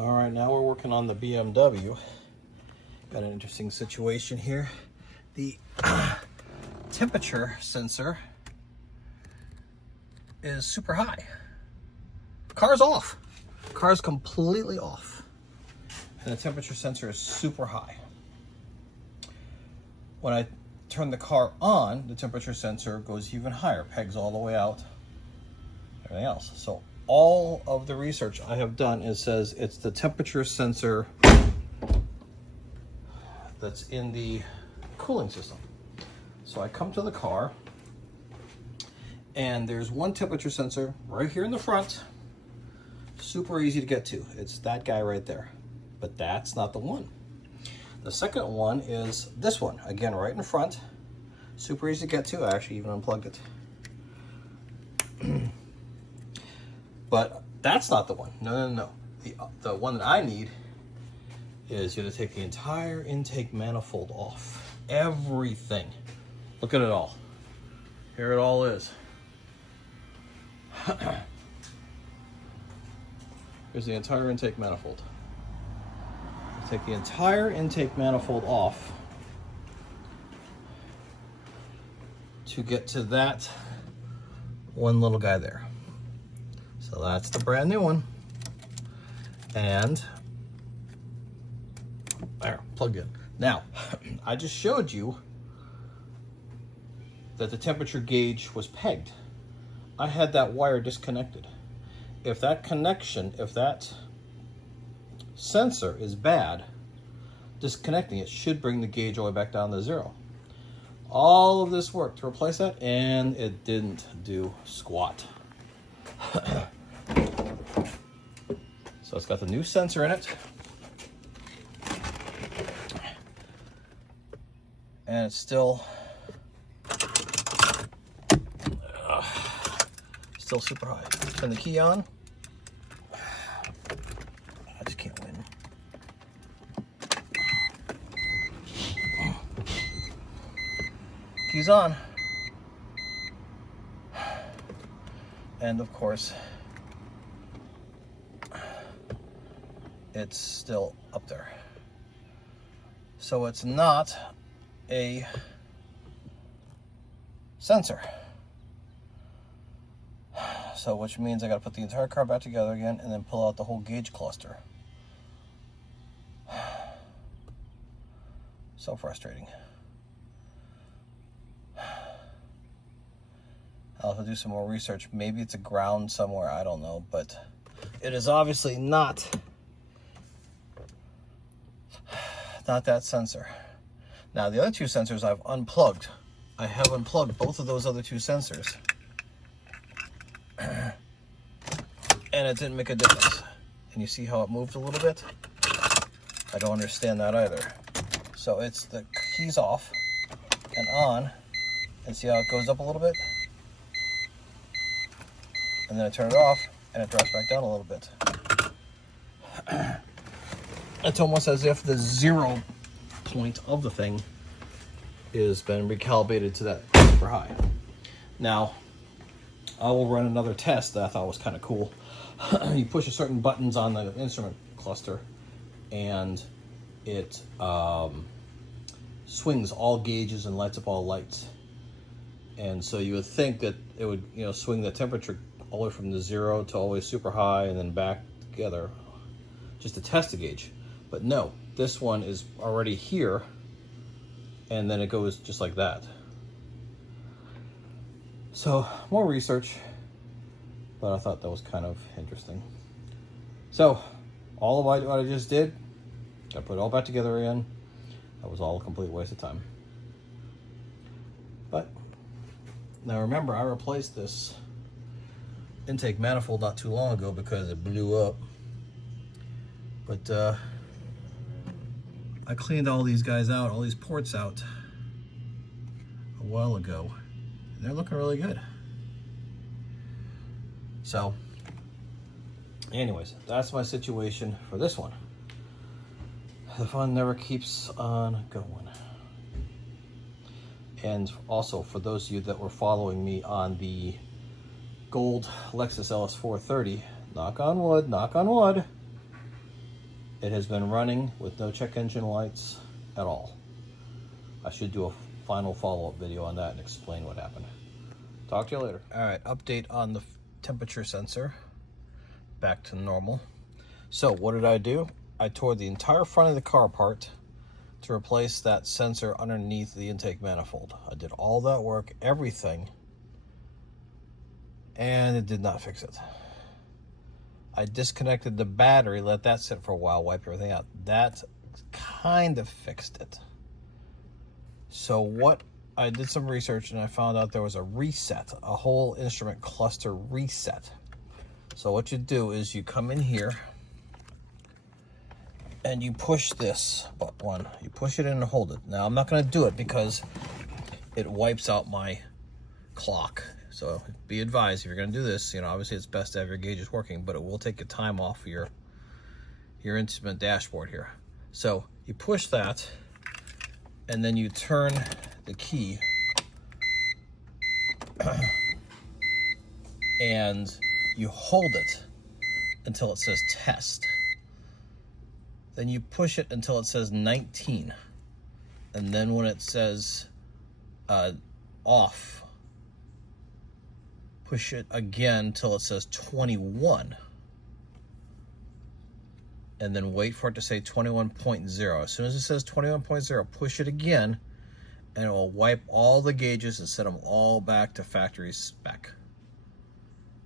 All right, now we're working on the BMW. Got an interesting situation here. The temperature sensor is super high. Car's off. Car's completely off. And the temperature sensor is super high. When I turn the car on, the temperature sensor goes even higher, pegs all the way out, everything else. So all of the research I have done says it's the temperature sensor that's in the cooling system. So I come to the car, and there's one temperature sensor right here in the front. Super easy to get to. It's that guy right there. But that's not the one. The second one is this one. Again, right in front. Super easy to get to. I actually even unplugged it. But that's not the one. No. The one that I need is you to take the entire intake manifold off. Everything. Look at it all. Here it all is. Here's the entire intake manifold. Take the entire intake manifold off to get to that one little guy there. So that's the brand new one. And there, plugged in. Now, I just showed you that the temperature gauge was pegged. I had that wire disconnected. If that sensor is bad, disconnecting it should bring the gauge all the way back down to 0. All of this work to replace that, and it didn't do squat. So it's got the new sensor in it, and it's still super high. Turn the key on. I just can't win. Key's on. And of course, it's still up there. So it's not a sensor. So which means I gotta put the entire car back together again and then pull out the whole gauge cluster. So frustrating. I'll have to do some more research. Maybe it's a ground somewhere, I don't know, but it is obviously not that sensor. Now the other two sensors I've unplugged. I have unplugged both of those other two sensors. And it didn't make a difference. And you see how it moved a little bit? I don't understand that either. So it's the keys off and on, and see how it goes up a little bit? And then I turn it off, and it drops back down a little bit. It's almost as if the 0 point of the thing has been recalibrated to that super high. Now, I will run another test that I thought was kind of cool. You push a certain buttons on the instrument cluster, and it swings all gauges and lights up all lights. And so you would think that it would, swing the temperature all the way from the 0 to always super high and then back together, just to test the gauge. But no, this one is already here, and then it goes just like that. So more research, but I thought that was kind of interesting. So all of what I just did, I put it all back together again. That was all a complete waste of time. But now remember, I replaced this intake manifold not too long ago because it blew up. But I cleaned all these guys out, all these ports out a while ago. And they're looking really good. So, anyways, that's my situation for this one. The fun never keeps on going. And also, for those of you that were following me on the gold Lexus LS430, knock on wood, It has been running with no check engine lights at all. I should do a final follow-up video on that and explain what happened. Talk to you later. All right, update on the temperature sensor. Back to normal. So what did I do? I tore the entire front of the car apart to replace that sensor underneath the intake manifold. I did all that work, everything, and it did not fix it. I disconnected the battery, let that sit for a while, wipe everything out. That kind of fixed it. So what, I did some research and I found out there was a reset, a whole instrument cluster reset. So what you do is you come in here and you push this button. You push it in and hold it. Now I'm not going to do it because it wipes out my clock. So be advised, if you're going to do this, you know, obviously it's best to have your gauges working, but it will take your time off your instrument dashboard here. So you push that and then you turn the key and you hold it until it says test. Then you push it until it says 19. And then when it says off, push it again till it says 21. And then wait for it to say 21.0. As soon as it says 21.0, push it again, and it will wipe all the gauges and set them all back to factory spec.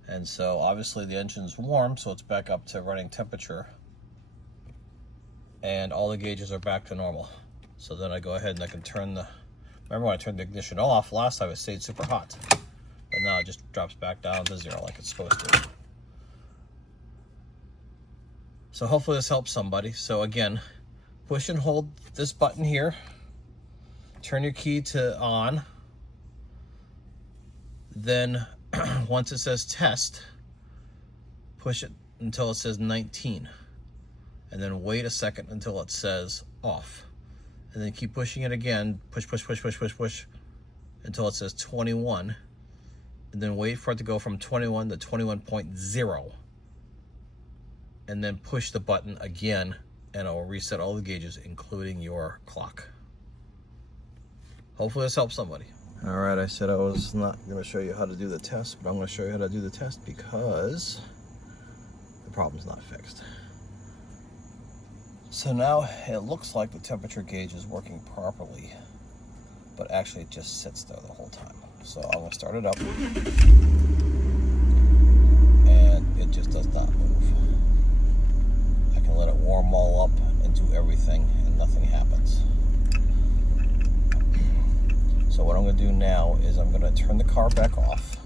And so obviously the engine's warm, so it's back up to running temperature. And all the gauges are back to normal. So then I go ahead and I can turn the, remember when I turned the ignition off, last time it stayed super hot. But now it just drops back down to 0 like it's supposed to. So hopefully this helps somebody. So again, push and hold this button here. Turn your key to on. Then once it says test, push it until it says 19. And then wait a second until it says off. And then keep pushing it again. Push, push, push, push, push, push until it says 21. And then wait for it to go from 21 to 21.0. And then push the button again and it will reset all the gauges, including your clock. Hopefully this helps somebody. All right, I said I was not going to show you how to do the test, but I'm going to show you how to do the test because the problem's not fixed. So now it looks like the temperature gauge is working properly, but actually it just sits there the whole time. So I'm going to start it up, and it just does not move. I can let it warm all up and do everything, and nothing happens. So what I'm going to do now is I'm going to turn the car back off.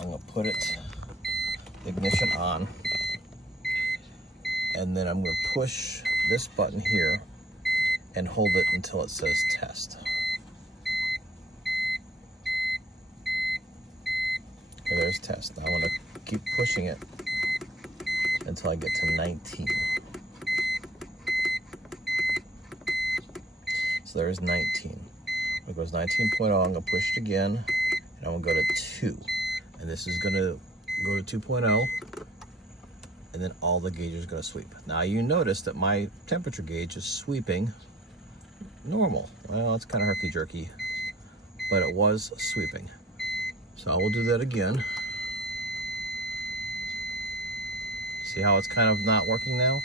I'm going to put the ignition on, and then I'm going to push this button here and hold it until it says test. Okay, there's test. Now I'm going to keep pushing it until I get to 19. So there's 19. When it goes 19.0, I'm going to push it again, and I'm going to go to 2. And this is going to go to 2.0, and then all the gauges are going to sweep. Now you notice that my temperature gauge is sweeping normal. Well, it's kind of herky-jerky, but it was sweeping. So I will do that again. See how it's kind of not working now?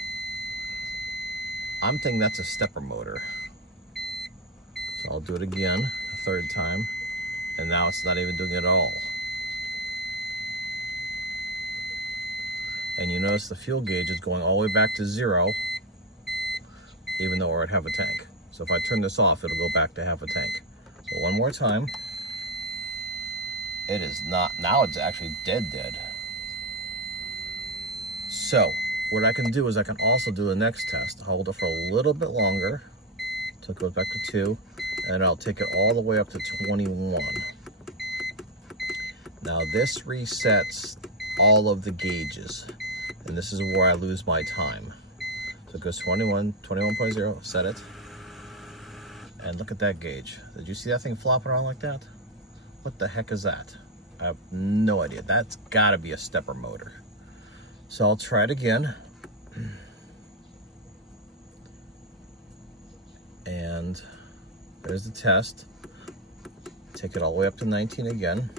I'm thinking that's a stepper motor. So I'll do it again, a third time, and now it's not even doing it at all. And you notice the fuel gauge is going all the way back to 0, even though we're at half a tank. So if I turn this off, it'll go back to half a tank. So one more time. It is not, now it's actually dead. So what I can do is I can also do the next test. Hold it for a little bit longer until it goes back to 2, and I'll take it all the way up to 21. Now this resets all of the gauges, and this is where I lose my time. So it goes 21, 21.0, set it, and look at that gauge. Did you see that thing flopping around like that? What the heck is that? I have no idea. That's gotta be a stepper motor. So I'll try it again. And there's the test. Take it all the way up to 19 again.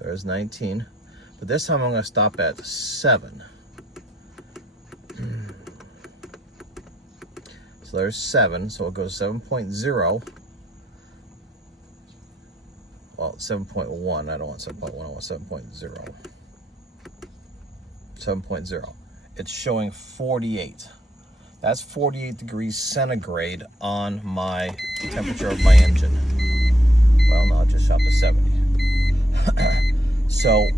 There's 19. But this time I'm going to stop at 7. So there's 7. So it goes 7.0. Well, 7.1. I don't want 7.1. I want 7.0. 7.0. It's showing 48. That's 48 degrees centigrade on my temperature of my engine. Well, no, it just shot to 70. So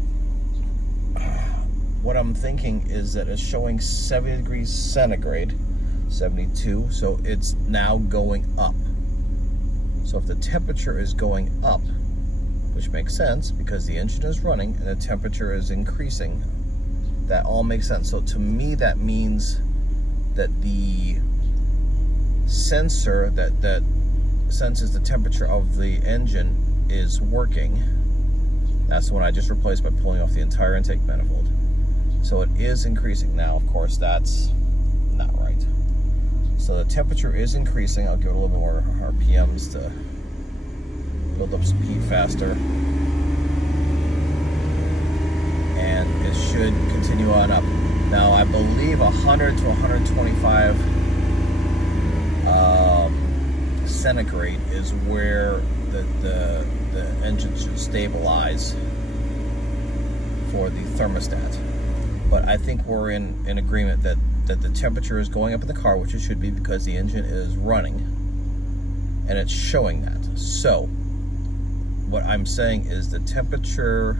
what I'm thinking is that it's showing 70 degrees centigrade, 72, so it's now going up. So if the temperature is going up, which makes sense because the engine is running and the temperature is increasing, that all makes sense. So to me, that means that the sensor that senses the temperature of the engine is working. That's the one I just replaced by pulling off the entire intake manifold. So it is increasing. Now, of course, that's not right. So the temperature is increasing. I'll give it a little bit more RPMs to build up speed faster. And it should continue on up. Now, I believe 100 to 125 centigrade is where the engine should stabilize for the thermostat. But I think we're in agreement that the temperature is going up in the car, which it should be because the engine is running, and it's showing that. So what I'm saying is the temperature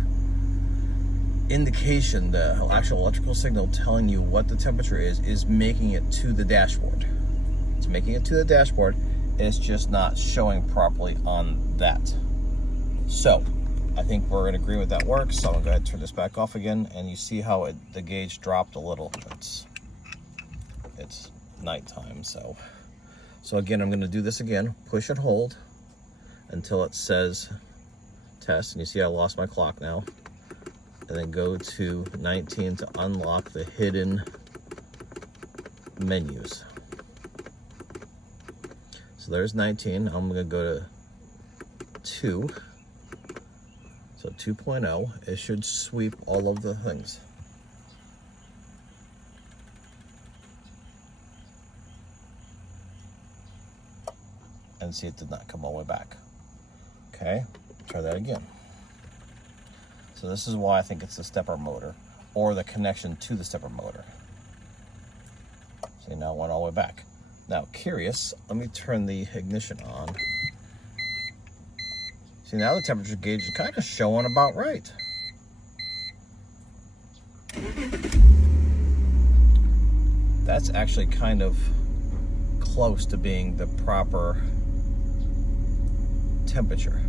indication, the actual electrical signal telling you what the temperature is making it to the dashboard. It's making it to the dashboard. It's just not showing properly on that. So I think we're in agreement that works. So I'm gonna go ahead and turn this back off again, and you see how the gauge dropped a little. It's nighttime, so again, I'm gonna do this again, push and hold until it says test, and you see I lost my clock now, and then go to 19 to unlock the hidden menus. So there's 19. I'm gonna go to 2. So 2.0, it should sweep all of the things. And see, it did not come all the way back. Okay, try that again. So this is why I think it's the stepper motor, or the connection to the stepper motor. See, now it went all the way back. Now, curious, let me turn the ignition on. See, now the temperature gauge is kind of showing about right. That's actually kind of close to being the proper temperature.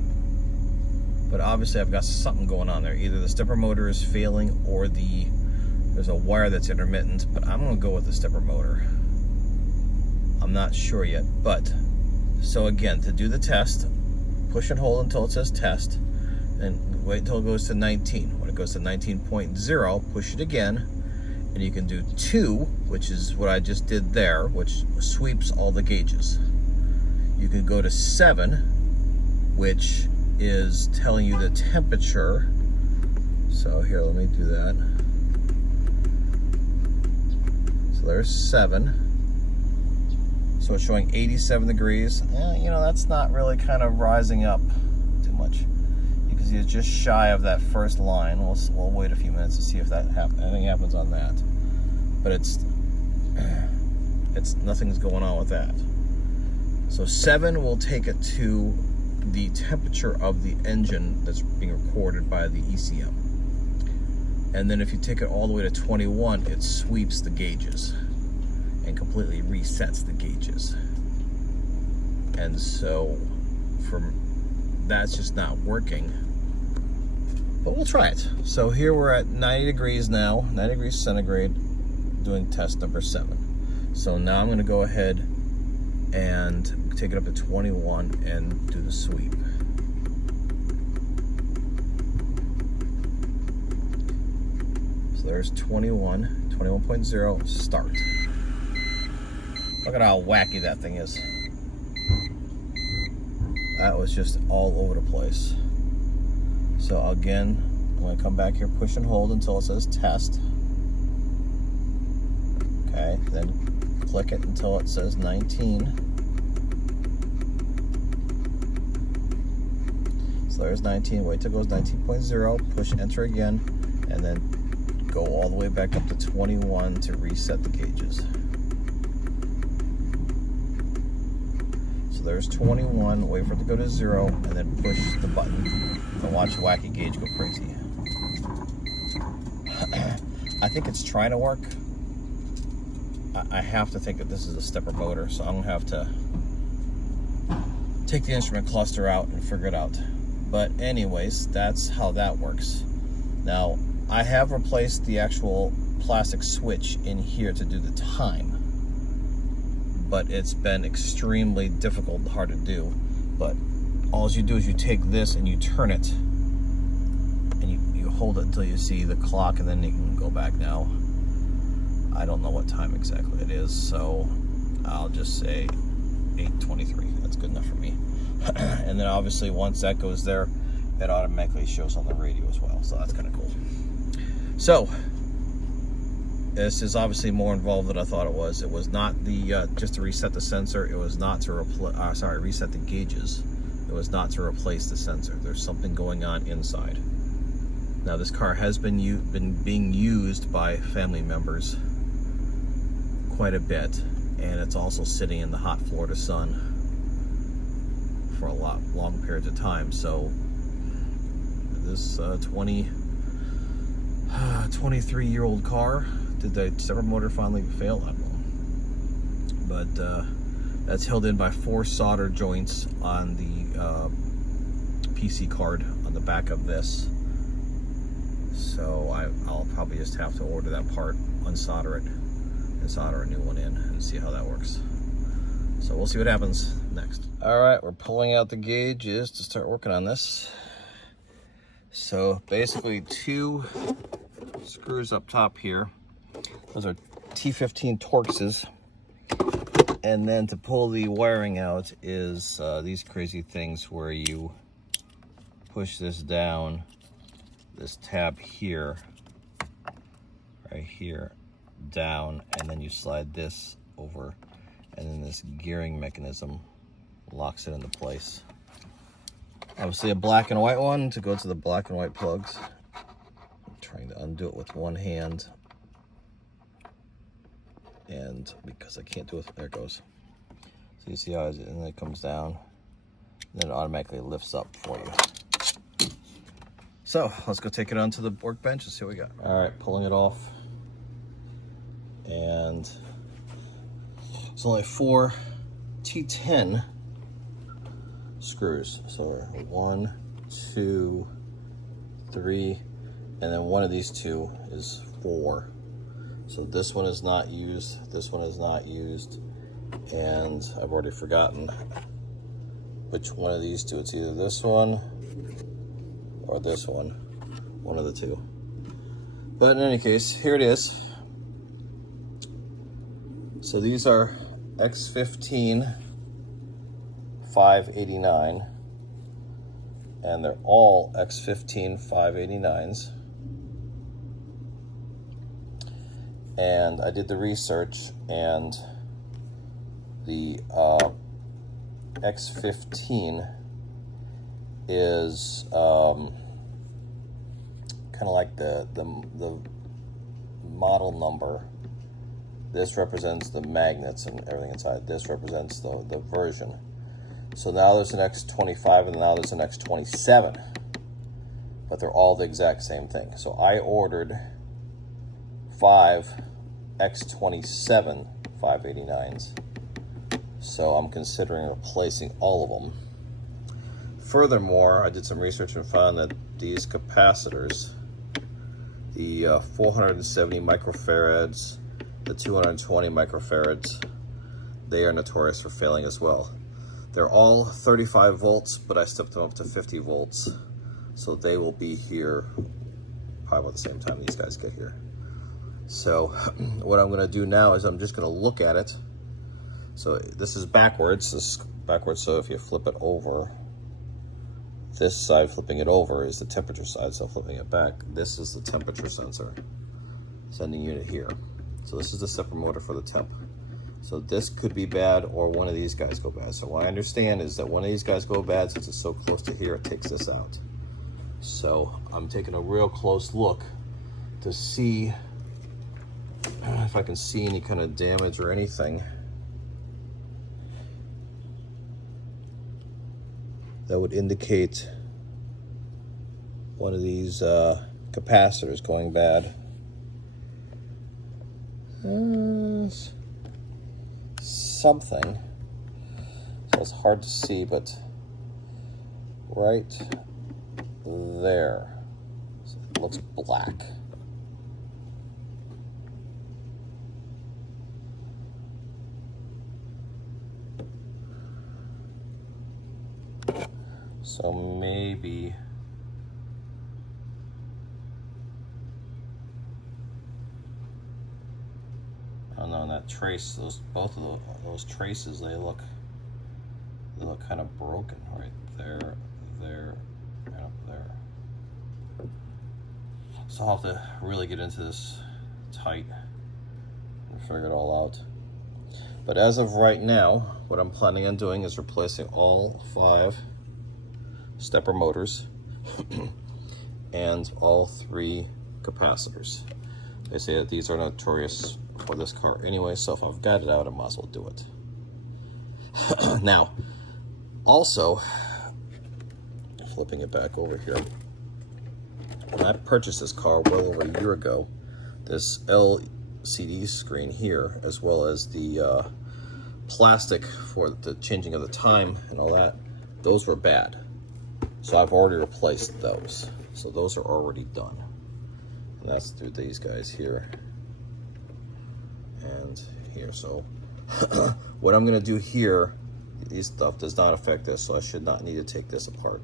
But obviously I've got something going on there. Either the stepper motor is failing or there's a wire that's intermittent, but I'm gonna go with the stepper motor. I'm not sure yet, but so again, to do the test, push and hold until it says test, and wait until it goes to 19. When it goes to 19.0, push it again, and you can do 2, which is what I just did there, which sweeps all the gauges. You can go to 7, which is telling you the temperature. So here, let me do that. So there's 7. So it's showing 87 degrees. You know, that's not really kind of rising up too much. You can see it's just shy of that first line. We'll wait a few minutes to see if that anything happens on that. But it's nothing's going on with that. So 7 will take it to the temperature of the engine that's being recorded by the ECM. And then if you take it all the way to 21, it sweeps the gauges and completely resets the gauges. And so that's just not working, but we'll try it. So here we're at 90 degrees now, 90 degrees centigrade, doing test number 7. So now I'm gonna go ahead and take it up to 21 and do the sweep. So there's 21, 21.0, start. Look at how wacky that thing is. That was just all over the place. So again, I'm going to come back here, push and hold until it says test. Okay, then click it until it says 19. So there's 19, wait till it goes 19.0, push enter again, and then go all the way back up to 21 to reset the gauges. So there's 21, wait for it to go to 0, and then push the button and watch the wacky gauge go crazy. I think it's trying to work. I have to think that this is a stepper motor, so I'm gonna have to take the instrument cluster out and figure it out. But anyways, that's how that works. Now, I have replaced the actual plastic switch in here to do the time, but it's been extremely difficult and hard to do. But all you do is you take this and you turn it, and you hold it until you see the clock, and then you can go back. Now, I don't know what time exactly it is, so I'll just say 8:23. That's good enough for me. And then obviously once that goes there, it automatically shows on the radio as well, so that's kind of cool. So this is obviously more involved than I thought it was. It was not the just to reset the sensor. It was not to reset the gauges. It was not to replace the sensor. There's something going on inside. Now this car has been being used by family members quite a bit, and it's also sitting in the hot Florida sun for a long periods of time. So this 23-year-old car, did the stepper motor finally fail? I don't know, but that's held in by 4 solder joints on the PC card on the back of this. So I'll probably just have to order that part, unsolder it, and solder a new one in and see how that works. So we'll see what happens next. All right, we're pulling out the gauges to start working on this. So basically 2 screws up top here. Those are T15 Torxes. And then to pull the wiring out is these crazy things where you push this down, this tab here, right here, down, and then you slide this over, and then this gearing mechanism locks it into place. Obviously a black and white one to go to the black and white plugs. I'm trying to undo it with one hand, and because I can't do it, there it goes. So you see how it, and then it comes down, and then it automatically lifts up for you. So let's go take it onto the workbench and see what we got. All right, pulling it off, and it's only 4 T10 screws. So 1, 2, 3, and then one of these 2 is 4. So this one is not used, this one is not used, and I've already forgotten which one of these 2. It's either this one or this one of the 2. But in any case, here it is. So these are X15 589, and they're all X15 589s. And I did the research, and the X15 is kind of like the model number. This represents the magnets and everything inside. This represents the version. So now there's an X25 and now there's an X27, but they're all the exact same thing. So I ordered 5 X27 589s. So I'm considering replacing all of them. Furthermore, I did some research and found that these capacitors, the 470 microfarads, the 220 microfarads, they are notorious for failing as well. They're all 35 volts, but I stepped them up to 50 volts. So they will be here probably about the same time these guys get here. So what I'm gonna do now is I'm just gonna look at it. So this is backwards, so if you flip it over, this side flipping it over is the temperature side, so flipping it back, this is the temperature sensor, sending unit here. So this is the stepper motor for the temp. So this could be bad, or one of these guys go bad. So what I understand is that one of these guys go bad, since it's so close to here, it takes this out. So I'm taking a real close look to see if I can see any kind of damage or anything that would indicate one of these capacitors going bad. Something. So it's hard to see, but right there, so it looks black. So maybe oh no, that trace, both of those traces, they look kind of broken right there, and up there. So I'll have to really get into this tight and figure it all out. But as of right now, what I'm planning on doing is replacing all 5 stepper motors and all 3 capacitors. They say that these are notorious for this car anyway, so if I've got it out, I might as well do it. Now, also, flipping it back over here, when I purchased this car well over a year ago, this LCD screen here, as well as the plastic for the changing of the time and all that, those were bad. So I've already replaced those. So those are already done. And that's through these guys here and here. So what I'm gonna do here, this stuff does not affect this, so I should not need to take this apart.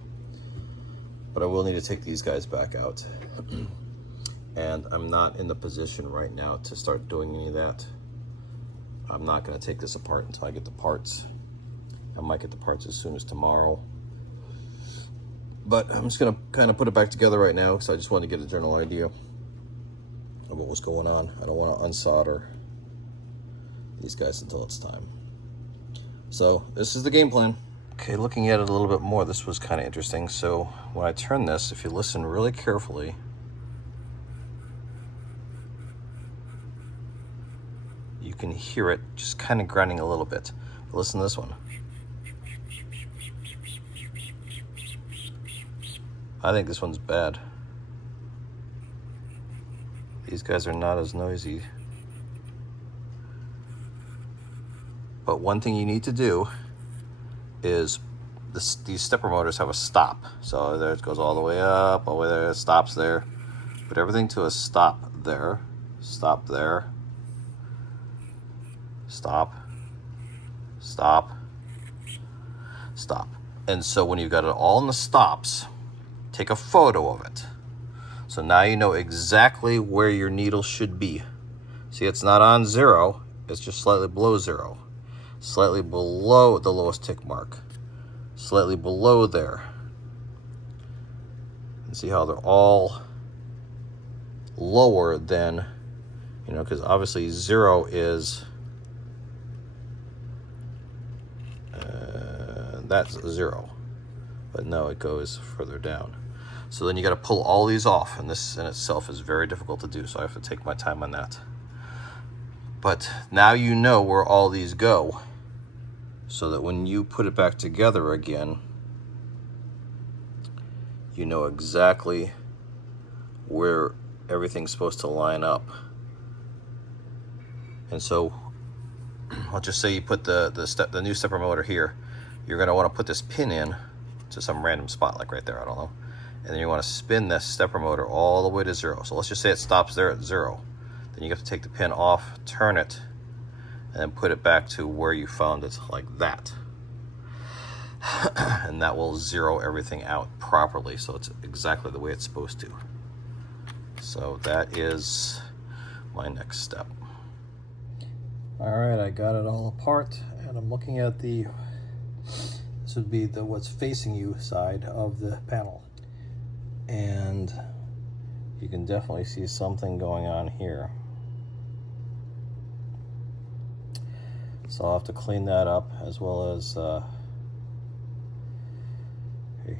But I will need to take these guys back out. And I'm not in the position right now to start doing any of that. I'm not gonna take this apart until I get the parts. I might get the parts as soon as tomorrow. But I'm just gonna kind of put it back together right now because I just want to get a general idea of what was going on. I don't want to unsolder these guys until it's time. So this is the game plan. Okay, looking at it a little bit more, this was kind of interesting. So when I turn this, if you listen really carefully, you can hear it just kind of grinding a little bit. But listen to this one. I think this one's bad. These guys are not as noisy. But one thing you need to do is these stepper motors have a stop. So there it goes all the way up, all the way there, it stops there. Put everything to a stop there, stop there, stop, stop, stop. And so when you've got it all in the stops, take a photo of it. So now you know exactly where your needle should be. See, it's not on 0, it's just slightly below 0. Slightly below the lowest tick mark. Slightly below there. And see how they're all lower than, you know, because obviously 0 is, that's 0. But no, it goes further down. So then you got to pull all these off, and this in itself is very difficult to do, so I have to take my time on that. But now you know where all these go, so that when you put it back together again, you know exactly where everything's supposed to line up. And so let's just say you put the new stepper motor here. You're going to want to put this pin in to some random spot, like right there, I don't know. And then you want to spin this stepper motor all the way to 0. So let's just say it stops there at 0. Then you have to take the pin off, turn it, and then put it back to where you found it, like that. And that will zero everything out properly, so it's exactly the way it's supposed to. So that is my next step. All right, I got it all apart, and I'm looking at this would be the what's facing you side of the panel. And you can definitely see something going on here. So I'll have to clean that up, as well as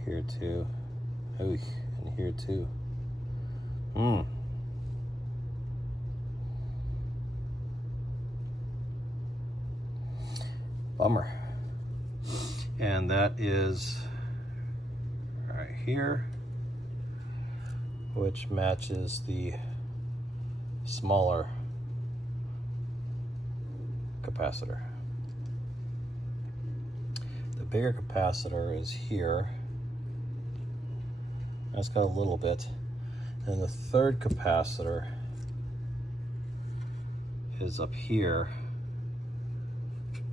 here too. Oh, and here too. Bummer. And that is right here, which matches the smaller capacitor. The bigger capacitor is here. That's got a little bit. And the third capacitor is up here.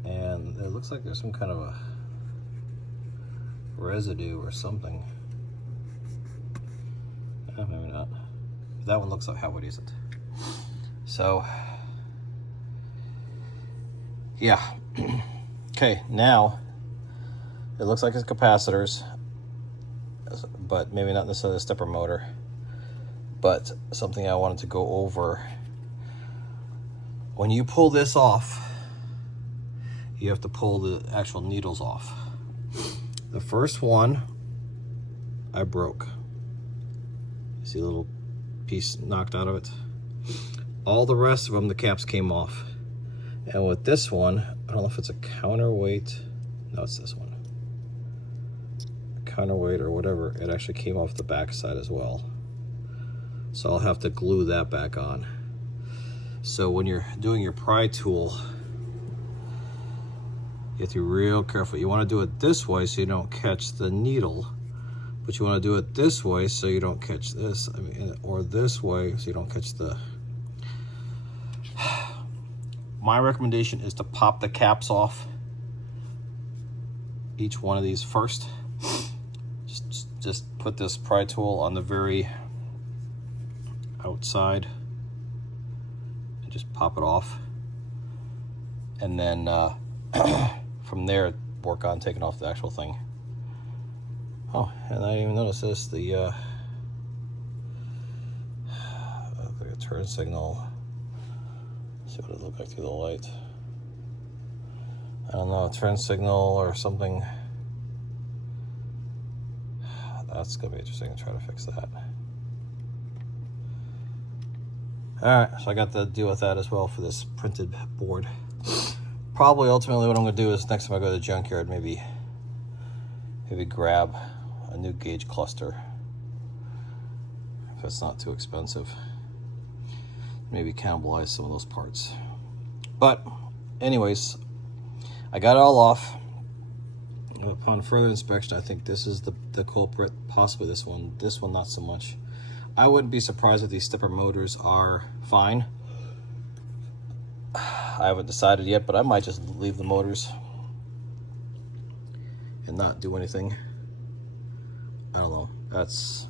And it looks like there's some kind of a residue or something. Maybe not. That one looks like how I would use it. So, yeah. Okay, now it looks like it's capacitors, but maybe not necessarily the stepper motor. But something I wanted to go over. When you pull this off, you have to pull the actual needles off. The first one I broke. See a little piece knocked out of it? All the rest of them, the caps came off. And with this one, I don't know if it's a counterweight. No, it's this one. A counterweight or whatever, it actually came off the back side as well. So I'll have to glue that back on. So when you're doing your pry tool, you have to be real careful. You want to do it this way so you don't catch the needle, but you want to do it this way so you don't catch this. Or this way so you don't catch the... My recommendation is to pop the caps off each one of these first. Just put this pry tool on the very outside and just pop it off, and then from there work on taking off the actual thing. Oh, and I didn't even notice this, the turn signal. Let's see what it looks like through the light. I don't know, a turn signal or something. That's gonna be interesting to try to fix that. Alright, so I got to deal with that as well for this printed board. Probably ultimately what I'm gonna do is next time I go to the junkyard, maybe grab a new gauge cluster. If it's not too expensive. Maybe cannibalize some of those parts. But anyways, I got it all off. Upon further inspection, I think this is the culprit, possibly this one not so much. I wouldn't be surprised if these stepper motors are fine. I haven't decided yet, but I might just leave the motors and not do anything. I don't know. That's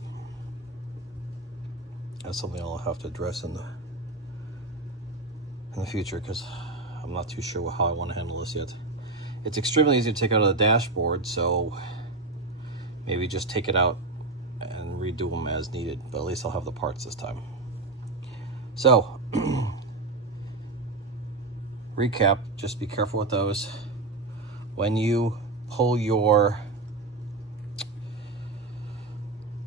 something I'll have to address in the future, because I'm not too sure how I want to handle this yet. It's extremely easy to take out of the dashboard, so maybe just take it out and redo them as needed, but at least I'll have the parts this time. So, recap, just be careful with those. When you pull your,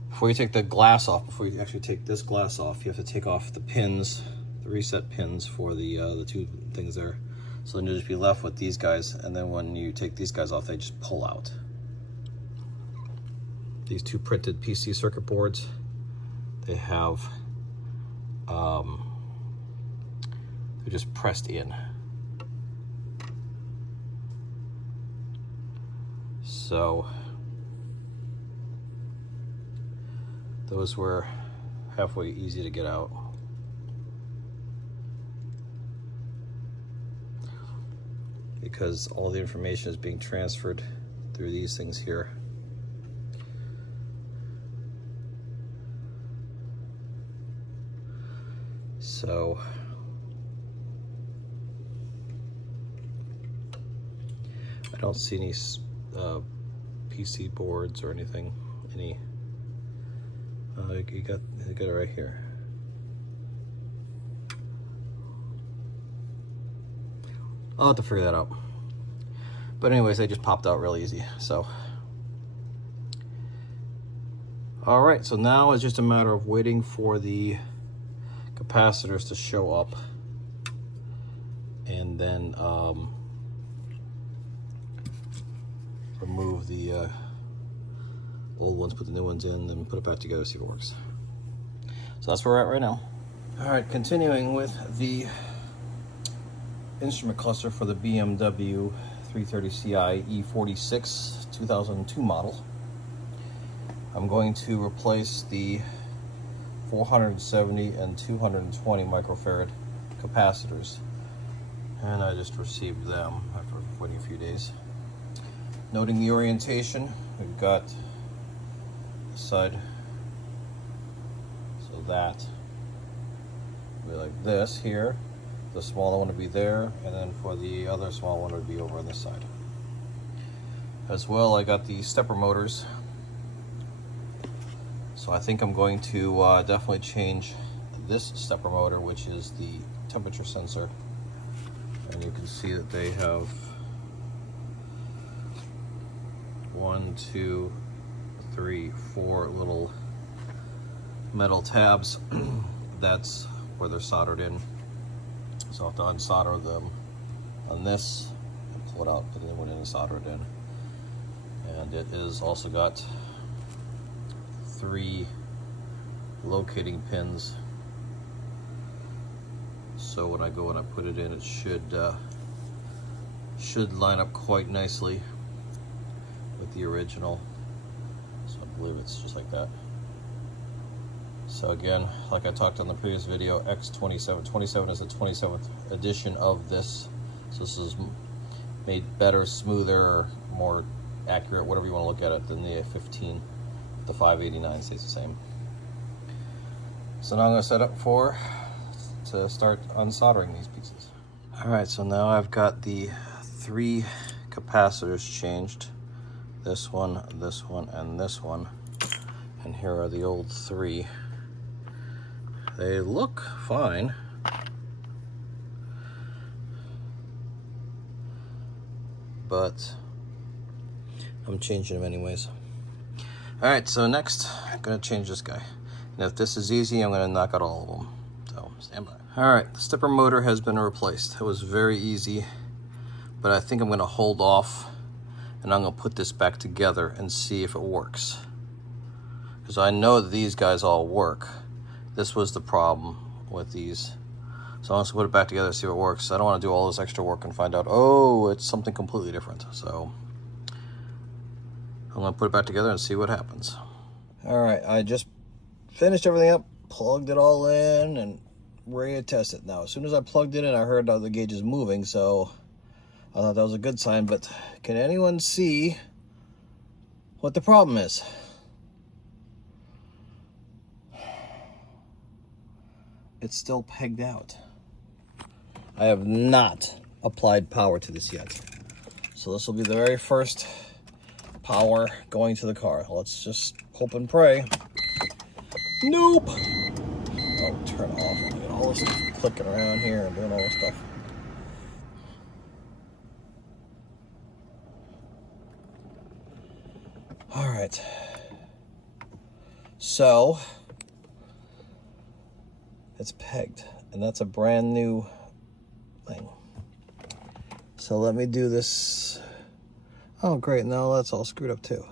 before you take the glass off, before you actually take this glass off, you have to take off the pins, the reset pins for the two things there. So then you'll just be left with these guys, and then when you take these guys off, they just pull out. These two printed PC circuit boards, they have, they're just pressed in. So those were halfway easy to get out. Because all the information is being transferred through these things here. So don't see any PC boards or anything. You got it right here. I'll have to figure that out. But anyways, they just popped out real easy. So, all right. So now it's just a matter of waiting for the capacitors to show up, and then remove the old ones, put the new ones in, then put it back together, see if it works. So that's where we're at right now. All right, continuing with the instrument cluster for the BMW 330ci E46 2002 model. I'm going to replace the 470 and 220 microfarad capacitors, and I just received them after waiting a few days. Noting the orientation, we've got the side, so that will be like this here, the smaller one would be there, and then for the other small one would be over on this side. As well, I got the stepper motors, so I think I'm going to definitely change this stepper motor, which is the temperature sensor, and you can see that they have 1, 2, 3, 4 little metal tabs. That's where they're soldered in. So I have to unsolder them on this and pull it out, put the new one in and solder it in. And it is also got 3 locating pins. So when I go and I put it in, it should line up quite nicely with the original. So I believe it's just like that. So again, like I talked on the previous video, X27. 27 is the 27th edition of this. So this is made better, smoother, or more accurate, whatever you want to look at it, than the 15. The 589 stays the same. So now I'm going to set up to start unsoldering these pieces. Alright, so now I've got the 3 capacitors changed. This one, and this one. And here are the old 3. They look fine. But I'm changing them anyways. Alright, so next I'm going to change this guy. And if this is easy, I'm going to knock out all of them. So stand by. Alright, the stepper motor has been replaced. It was very easy, but I think I'm going to hold off and I'm going to put this back together and see if it works. Because I know that these guys all work. This was the problem with these. So I'm just going to put it back together and see if it works. I don't want to do all this extra work and find out, oh, it's something completely different. So I'm going to put it back together and see what happens. Alright, I just finished everything up, plugged it all in, and ready to test it. Now, as soon as I plugged it in, I heard the gauges moving, so I thought that was a good sign, but can anyone see what the problem is? It's still pegged out. I have not applied power to this yet. So this will be the very first power going to the car. Let's just hope and pray. Nope! Oh, turn off. Look at all this stuff clicking around here and doing all this stuff. Alright. So it's pegged, and that's a brand new thing. So let me do this. Oh great, now that's all screwed up too.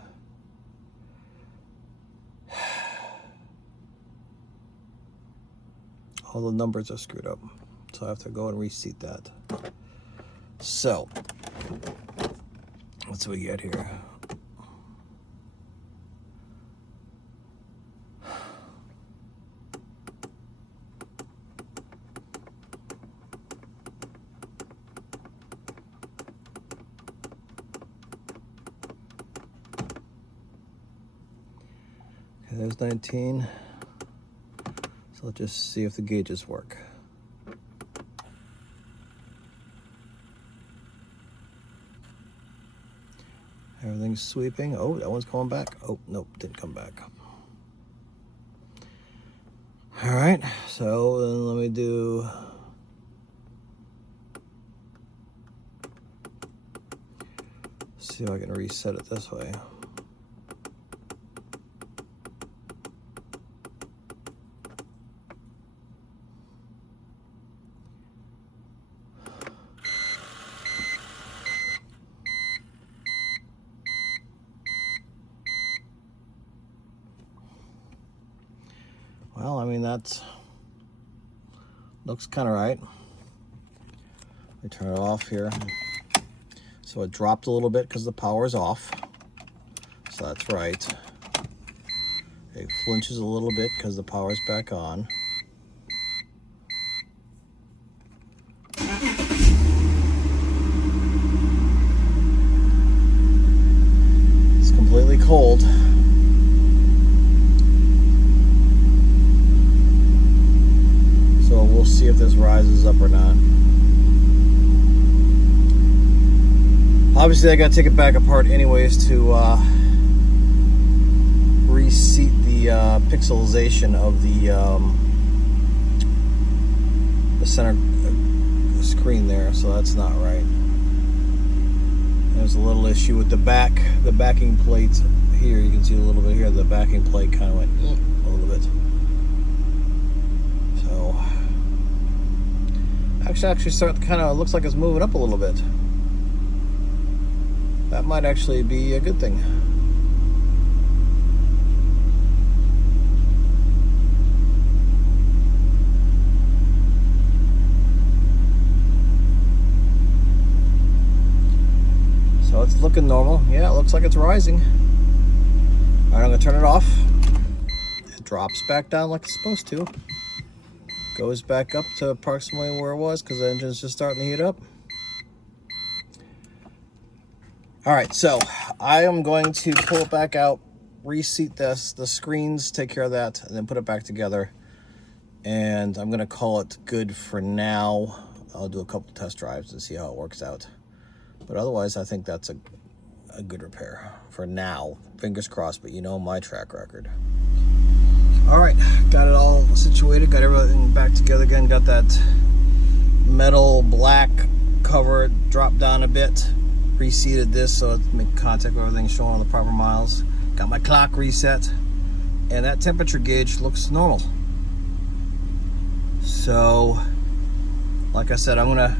All the numbers are screwed up, so I have to go and reseat that. So what's we get here? Okay, there's 19. So let's just see if the gauges work. Everything's sweeping. Oh, that one's coming back. Oh, nope, didn't come back. All right, so then let me do... see if I can reset it this way. Well, I mean, that's looks kind of right. Let me turn it off here. So it dropped a little bit because the power is off. So that's right. It flinches a little bit because the power's back on. It's completely cold. So we'll see if this rises up or not. Obviously, I gotta take it back apart anyways to reseat the pixelization of the center screen there. So that's not right. There's a little issue with the backing plate here. You can see a little bit here. The backing plate kind of went a little bit. So actually start kind of looks like it's moving up a little bit. That might actually be a good thing. So it's looking normal. Yeah, it looks like it's rising. All right, I'm gonna turn it off. It drops back down like it's supposed to. Goes back up to approximately where it was because the engine's just starting to heat up. All right, so I am going to pull it back out, reseat the screens, take care of that, and then put it back together. And I'm gonna call it good for now. I'll do a couple test drives to see how it works out. But otherwise, I think that's a good repair for now. Fingers crossed, but you know my track record. All right, got it all situated, got everything back together again, got that metal black cover dropped down a bit. Reseated this so it's make contact with everything, showing all the proper miles. Got my clock reset, and that temperature gauge looks normal. So, like I said, I'm gonna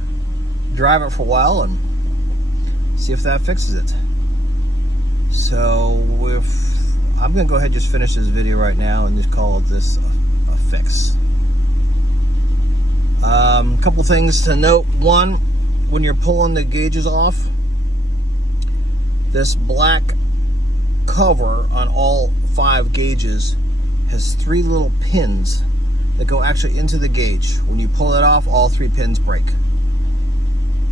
drive it for a while and see if that fixes it. So, I'm gonna go ahead and just finish this video right now and just call this a fix. Couple things to note. One, when you're pulling the gauges off, this black cover on all 5 gauges has 3 little pins that go actually into the gauge. When you pull it off, all 3 pins break.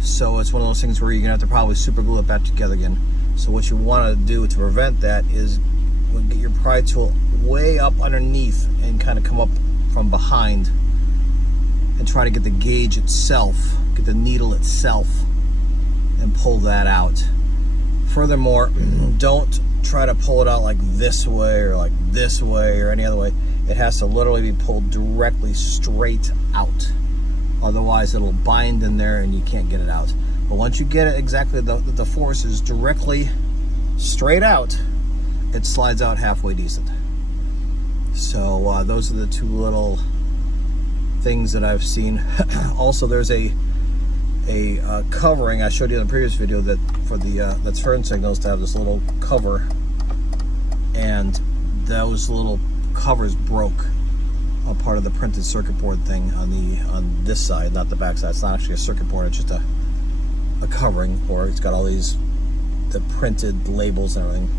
So it's one of those things where you're gonna have to probably super glue it back together again. So what you wanna do to prevent that is get your pry tool way up underneath and kind of come up from behind and try to get the gauge itself, get the needle itself, and pull that out. Furthermore, don't try to pull it out like this way or like this way or any other way. It has to literally be pulled directly straight out. Otherwise, it'll bind in there and you can't get it out. But once you get it exactly, the force is directly straight out, it slides out halfway decent. So those are the 2 little things that I've seen. Also, there's a covering I showed you in the previous video that for the turn signals to have this little cover, and those little covers broke on part of the printed circuit board thing on this side, not the back side. It's not actually a circuit board, it's just a covering, or it's got all the printed labels and everything.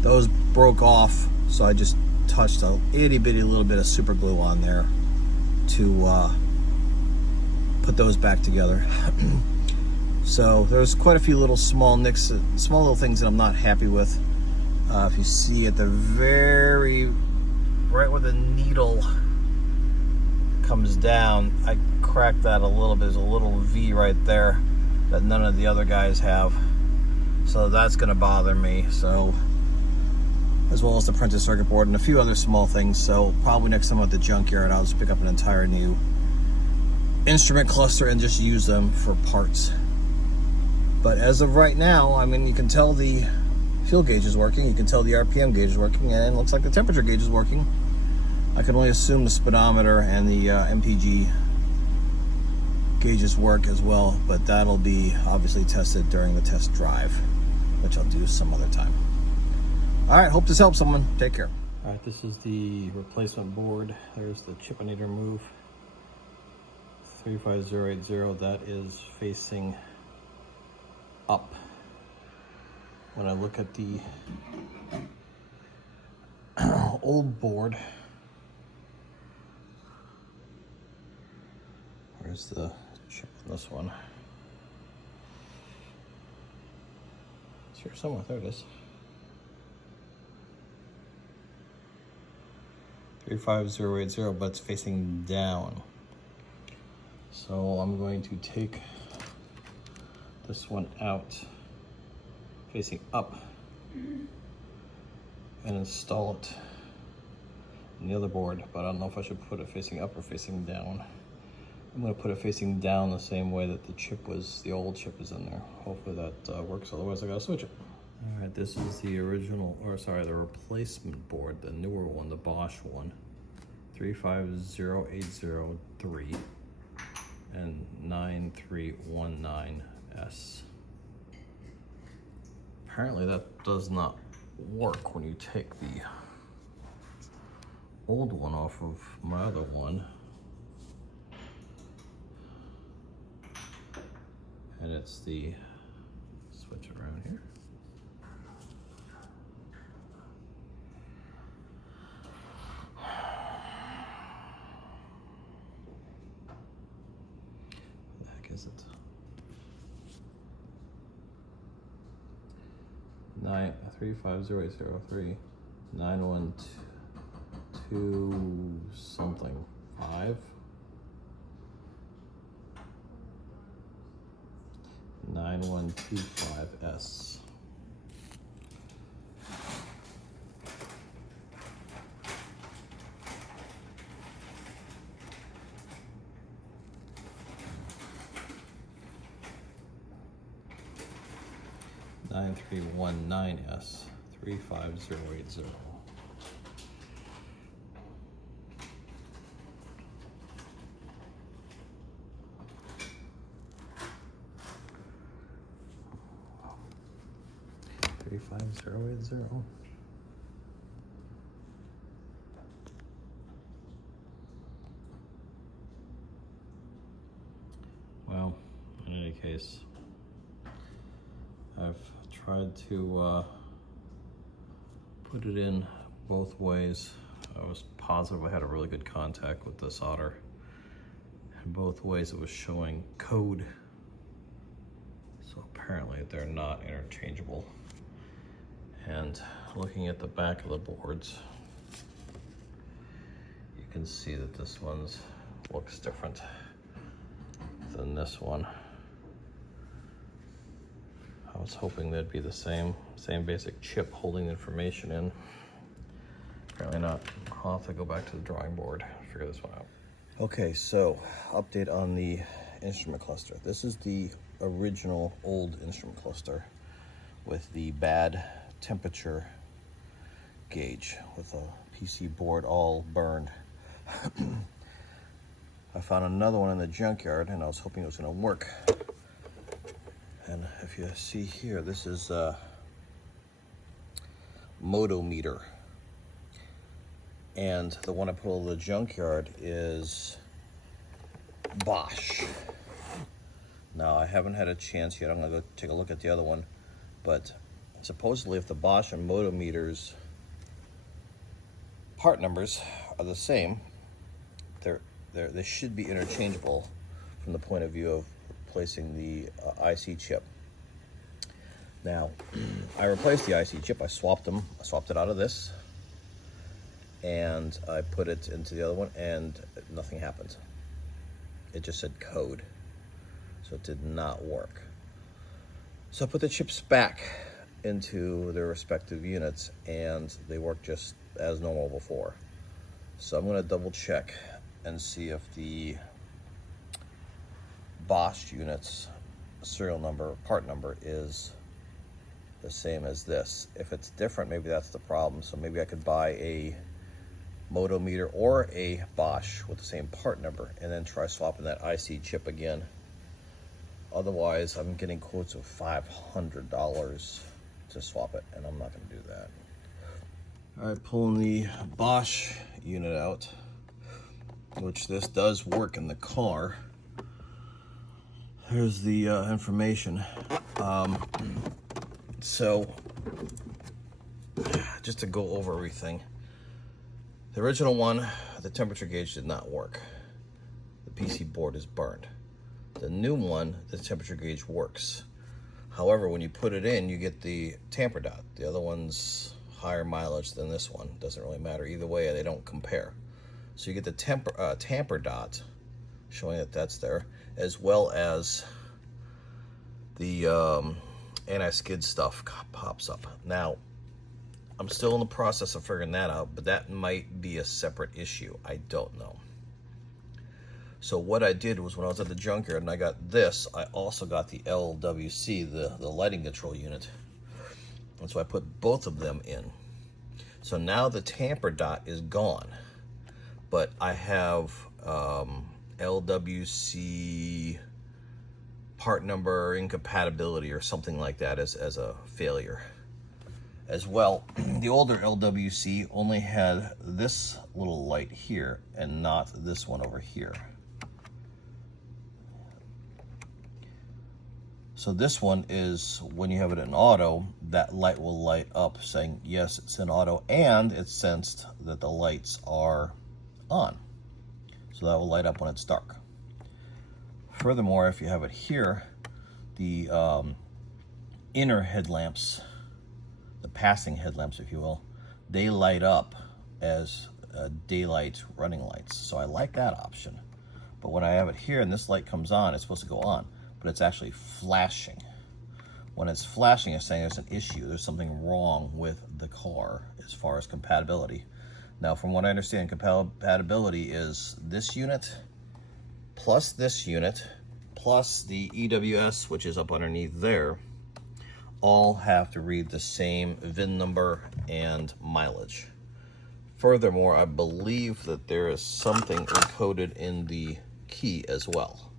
Those broke off, so I just touched a itty bitty little bit of super glue on there to put those back together. So there's quite a few little small nicks, small little things that I'm not happy with. If you see at the right where the needle comes down, I cracked that a little bit. There's a little V right there that none of the other guys have. So that's going to bother me. So, as well as the printed circuit board and a few other small things. So probably next time at the junkyard, I'll just pick up an entire new instrument cluster and just use them for parts. But as of right now, I mean, you can tell the fuel gauge is working, you can tell the RPM gauge is working, and it looks like the temperature gauge is working. I can only assume the speedometer and the MPG gauges work as well, but that'll be obviously tested during the test drive, which I'll do some other time. All right, hope this helps someone. Take care. All right, this is the replacement board. There's the chip I need to remove. 35080, that is facing up. When I look at the old board, where's the chip on this one? It's here somewhere. There it is. 35080, but it's facing down. So I'm going to take this one out facing up and install it in the other board, but I don't know if I should put it facing up or facing down. I'm going to put it facing down the same way that the old chip is in there. Hopefully that works, otherwise I gotta switch it. All right, this is the the replacement board, the newer one, the Bosch one. 350803 and 9319S. Apparently that does not work when you take the old one off of my other one. And it's the, switch it around here. What the heck is it? 35003 912 something 5 9125S. S 35080. Well, in any case, I've tried to put it in both ways. I was positive I had a really good contact with the solder. And both ways it was showing code. So apparently they're not interchangeable. And looking at the back of the boards, you can see that this one's looks different than this one. I was hoping they'd be the same basic chip holding the information in. Apparently not. I'll have to go back to the drawing board and figure this one out. Okay, so update on the instrument cluster. This is the original old instrument cluster with the bad temperature gauge with a PC board all burned. I found another one in the junkyard and I was hoping it was going to work. And if you see here, this is a motometer. And the one I pulled in the junkyard is Bosch. Now, I haven't had a chance yet. I'm going to go take a look at the other one. But supposedly, if the Bosch and motometers part numbers are the same, they should be interchangeable from the point of view of replacing the IC chip. Now, I replaced the IC chip. I swapped them. I swapped it out of this, and I put it into the other one, and nothing happened. It just said code, so it did not work. So I put the chips back into their respective units, and they work just as normal before. So I'm going to double check and see if the Bosch unit's serial number, part number, is the same as this. If it's different, maybe that's the problem. So maybe I could buy a Moto meter or a Bosch with the same part number and then try swapping that IC chip again. Otherwise, I'm getting quotes of $500 to swap it, and I'm not going to do that. All right, pulling the Bosch unit out, which this does work in the car. Here's the information. So, just to go over everything. The original one, the temperature gauge did not work. The PC board is burned. The new one, the temperature gauge works. However, when you put it in, you get the tamper dot. The other one's higher mileage than this one. Doesn't really matter. Either way, they don't compare. So you get the tamper dot, showing that that's there, as well as the anti-skid stuff pops up. Now, I'm still in the process of figuring that out, but that might be a separate issue. I don't know. So what I did was when I was at the junkyard and I got this, I also got the LWC, the lighting control unit. And so I put both of them in. So now the tamper dot is gone, but I have LWC part number incompatibility or something like that as a failure. As well, the older LWC only had this little light here and not this one over here. So this one is, when you have it in auto, that light will light up saying, yes, it's in auto, and it's sensed that the lights are on. So that will light up when it's dark. Furthermore, if you have it here, the inner headlamps, the passing headlamps, if you will, they light up as daylight running lights. So I like that option. But when I have it here and this light comes on, it's supposed to go on, but it's actually flashing. When it's flashing, it's saying there's an issue. There's something wrong with the car as far as compatibility. Now, from what I understand, compatibility is this unit plus this unit plus the EWS, which is up underneath there, all have to read the same VIN number and mileage. Furthermore, I believe that there is something encoded in the key as well.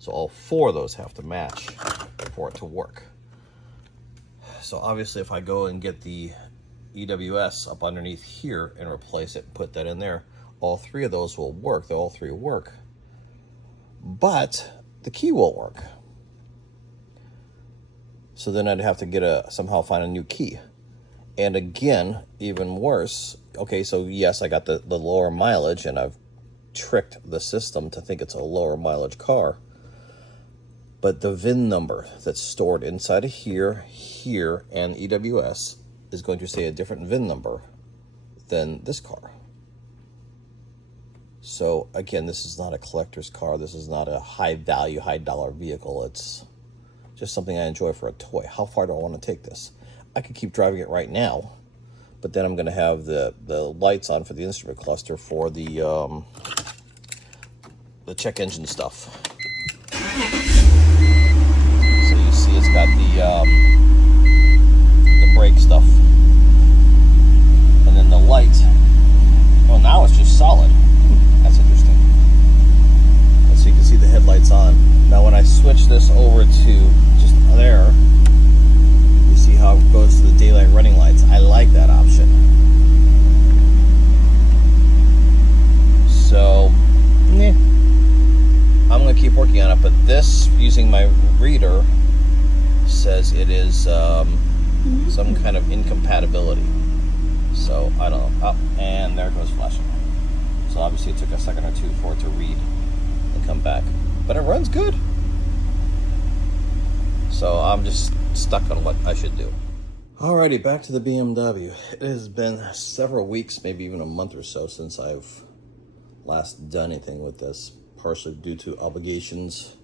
So all four of those have to match for it to work. So obviously if I go and get the EWS up underneath here and replace it and put that in there, all three of those will work. All three work. But the key won't work. So then I'd have to somehow find a new key. And again, even worse, okay, so yes, I got the lower mileage and I've tricked the system to think it's a lower mileage car. But the VIN number that's stored inside of here, and EWS is going to say a different VIN number than this car. So again, this is not a collector's car. This is not a high value, high dollar vehicle. It's just something I enjoy for a toy. How far do I want to take this? I could keep driving it right now, but then I'm going to have the lights on for the instrument cluster for the check engine stuff. So you see it's got the brake stuff. And then the light, well, now it's just solid. That's interesting. And so you can see the headlights on. Now when I switch this over to just there, you see how it goes to the daylight running lights. I like that option. So, I'm going to keep working on it, but this, using my reader, says it is some kind of incompatibility. So, I don't know. Oh, and there it goes flashing. So obviously it took a second or two for it to read and come back. But it runs good. So I'm just stuck on what I should do. Alrighty, back to the BMW. It has been several weeks, maybe even a month or so, since I've last done anything with this, partially due to obligations,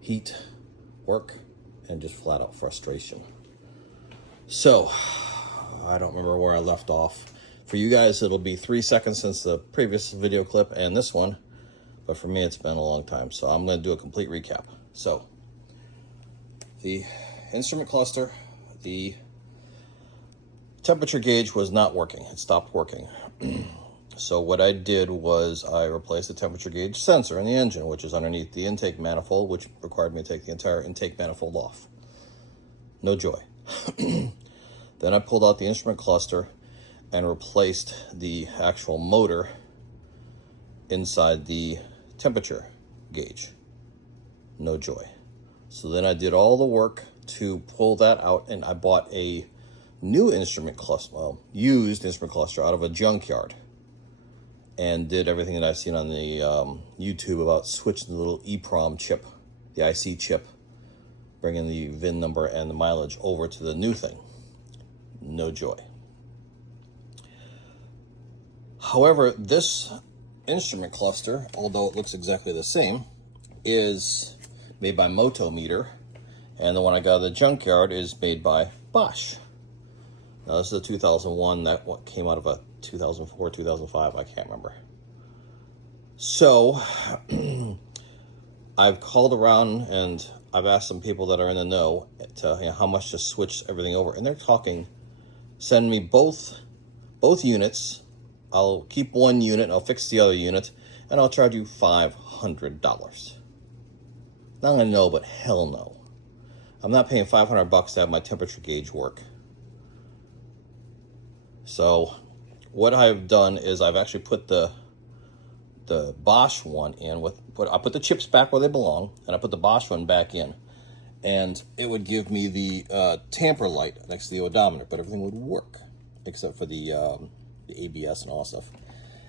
heat, work, and just flat out frustration. So, I don't remember where I left off. For you guys, it'll be 3 seconds since the previous video clip and this one. But for me, it's been a long time. So I'm going to do a complete recap. So, the instrument cluster, the temperature gauge was not working. It stopped working. So what I did was I replaced the temperature gauge sensor in the engine, which is underneath the intake manifold, which required me to take the entire intake manifold off. No joy. Then I pulled out the instrument cluster and replaced the actual motor inside the temperature gauge. No joy. So then I did all the work to pull that out, and I bought a new instrument cluster, well, used instrument cluster out of a junkyard, and did everything that I've seen on the YouTube about switching the little EEPROM chip, the IC chip, bringing the VIN number and the mileage over to the new thing. No joy. However, this instrument cluster, although it looks exactly the same, is made by Motometer, and the one I got at the junkyard is made by Bosch. Now this is a 2001, that what came out of a 2004, 2005, I can't remember. So, I've called around and I've asked some people that are in the know to, how much to switch everything over, and they're talking, send me both units. I'll keep one unit, I'll fix the other unit, and I'll charge you $500. Not gonna know, but hell no. I'm not paying $500 to have my temperature gauge work. So, what I've done is I've actually put the Bosch one in I put the chips back where they belong, and I put the Bosch one back in. And it would give me the tamper light next to the odometer, but everything would work, except for the ABS and all that stuff.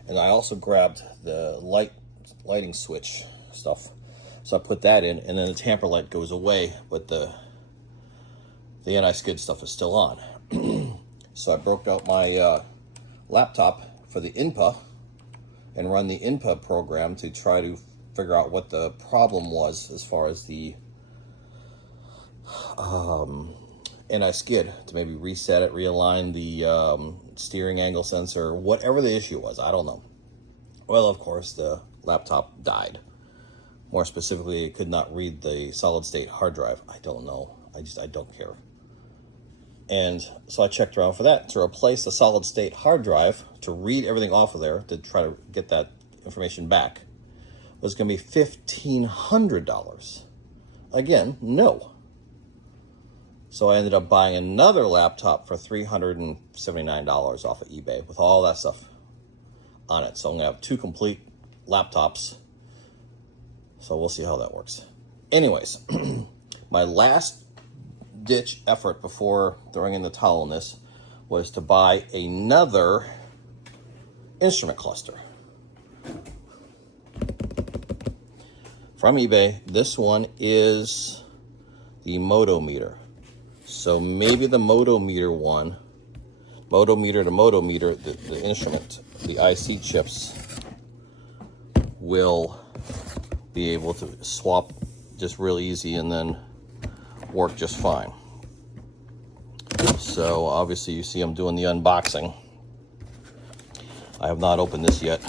And I also grabbed the lighting switch stuff. So I put that in, and then the tamper light goes away, but the anti-skid stuff is still on. So I broke out my laptop for the INPA and run the INPA program to try to figure out what the problem was as far as the anti-skid, to maybe reset it, realign the steering angle sensor, whatever the issue was, I don't know. Well, of course, the laptop died. More specifically, it could not read the solid-state hard drive. I don't know. I don't care. And so I checked around for that. To replace the solid-state hard drive, to read everything off of there, to try to get that information back, was going to be $1,500. Again, no. So I ended up buying another laptop for $379 off of eBay with all that stuff on it. So I'm going to have 2 complete laptops. So we'll see how that works. Anyways, my last ditch effort before throwing in the towel on this was to buy another instrument cluster from eBay. This one is the Motometer. So maybe the Motometer one, Motometer to Motometer, the instrument, the IC chips, will be able to swap just real easy and then work just fine. So obviously you see I'm doing the unboxing. I have not opened this yet,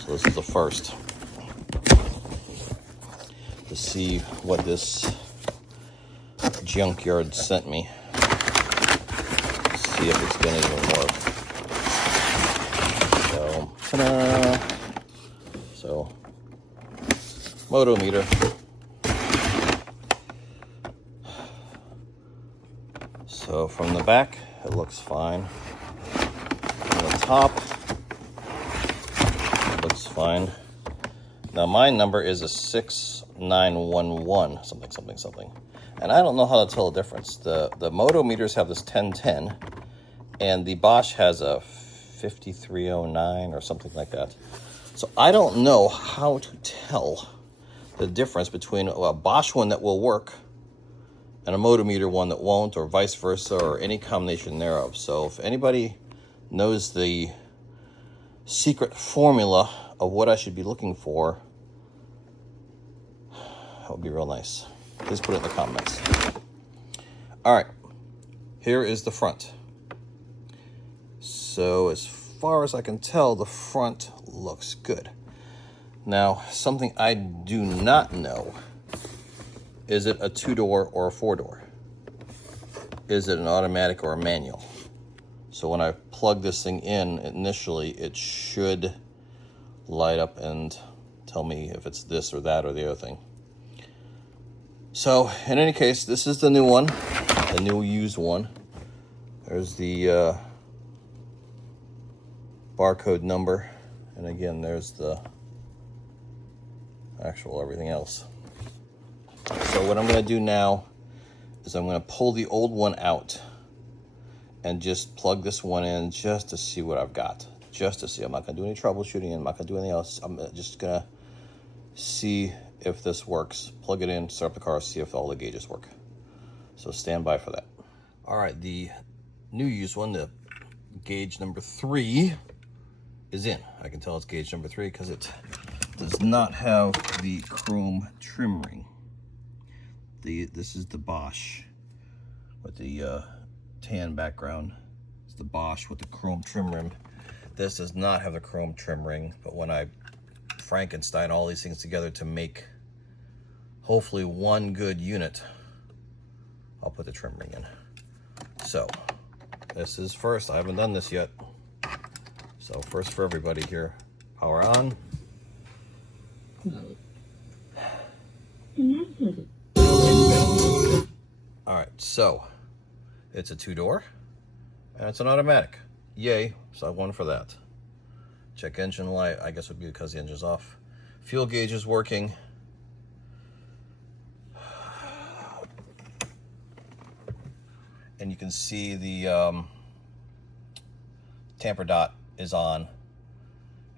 so this is the first to see what this junkyard sent me. See if it's gonna even work. So, ta-da! So, Motometer. So from the back, it looks fine. From the top, it looks fine. Now my number is a 6911, something. And I don't know how to tell the difference. The Motometers have this 1010, and the Bosch has a 5309 or something like that. So I don't know how to tell the difference between a Bosch one that will work and a Motometer one that won't, or vice versa, or any combination thereof. So if anybody knows the secret formula of what I should be looking for, that would be real nice. Please put it in the comments. All right, here is the front. So as far as I can tell, the front looks good. Now, something I do not know, is it a 2-door or a 4-door? Is it an automatic or a manual? So when I plug this thing in initially, it should light up and tell me if it's this or that or the other thing. So in any case, this is the new one, the new used one. There's the barcode number, and again, there's the actual everything else. So what I'm going to do now is I'm going to pull the old one out and just plug this one in just to see what I've got. Just to see. I'm not going to do any troubleshooting. I'm not going to do anything else. I'm just going to see if this works. Plug it in, start up the car, see if all the gauges work. So stand by for that. All right, the new used one, the gauge number 3 is in. I can tell it's gauge number 3 because it does not have the chrome trim ring. This is the Bosch with the tan background. It's the Bosch with the chrome trim rim. This does not have the chrome trim ring, but when I Frankenstein all these things together to make hopefully one good unit, I'll put the trim ring in. So this is first. I haven't done this yet. So first for everybody here. Power on. All right, so it's a 2-door and it's an automatic. Yay, so I won for that. Check engine light, I guess would be because the engine's off. Fuel gauge is working. And you can see the tamper dot is on.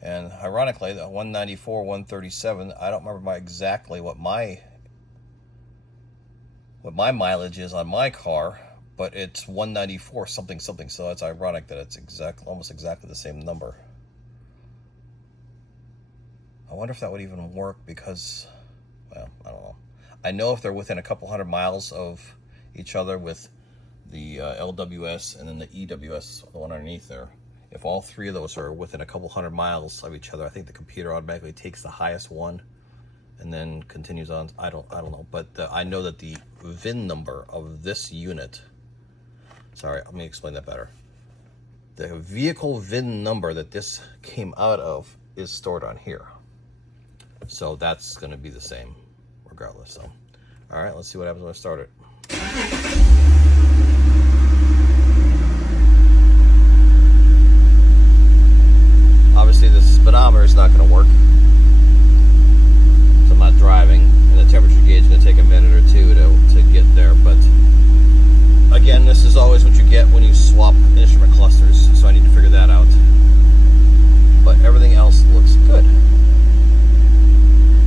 And ironically, the 194, 137, I don't remember exactly what my mileage is on my car, but it's 194 something something. So it's ironic that it's almost exactly the same number. I wonder if that would even work because, well, I don't know. I know if they're within a couple hundred miles of each other with the LWS and then the EWS, the one underneath there. If all three of those are within a couple hundred miles of each other, I think the computer automatically takes the highest one and then continues on. I don't know, but I know that the VIN number of this unit. Sorry, let me explain that better. The vehicle VIN number that this came out of is stored on here, so that's going to be the same regardless. So, all right, let's see what happens when I start it. Obviously, the speedometer is not going to work, so I'm not driving, and the temperature gauge is going to take a minute or two to get there. But again, this is always what you get when you swap instrument clusters, so I need to figure that out. But everything else looks good.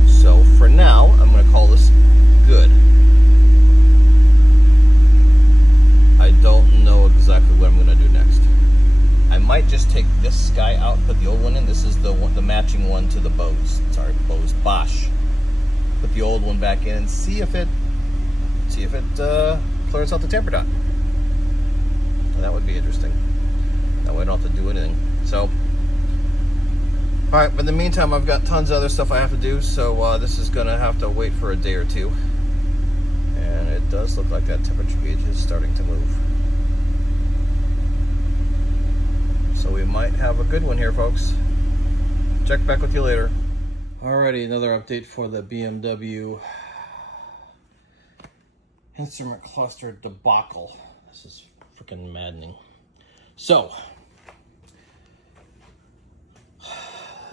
So for now, I'm going to call this good. I don't know exactly what I'm going to do next. I might just take this guy out and put the old one in. This is the matching one to the Bosch. Put the old one back in and see if it clears out the tamper dot. That would be interesting. That way I don't have to do anything. So, all right. But in the meantime, I've got tons of other stuff I have to do. So this is going to have to wait for a day or two. And it does look like that temperature gauge is starting to move. So we might have a good one here, folks. Check back with you later. Alrighty, another update for the BMW instrument cluster debacle. This is freaking maddening. So,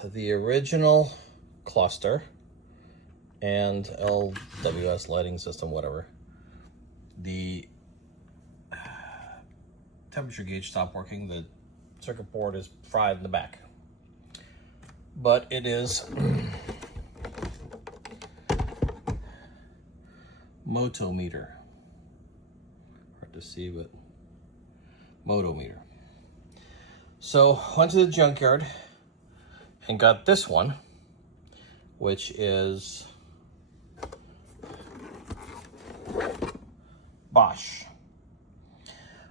the original cluster and LWS lighting system, whatever, the temperature gauge stopped working. The circuit board is fried in the back, but it is motometer. Hard to see, but motometer. So went to the junkyard and got this one, which is Bosch.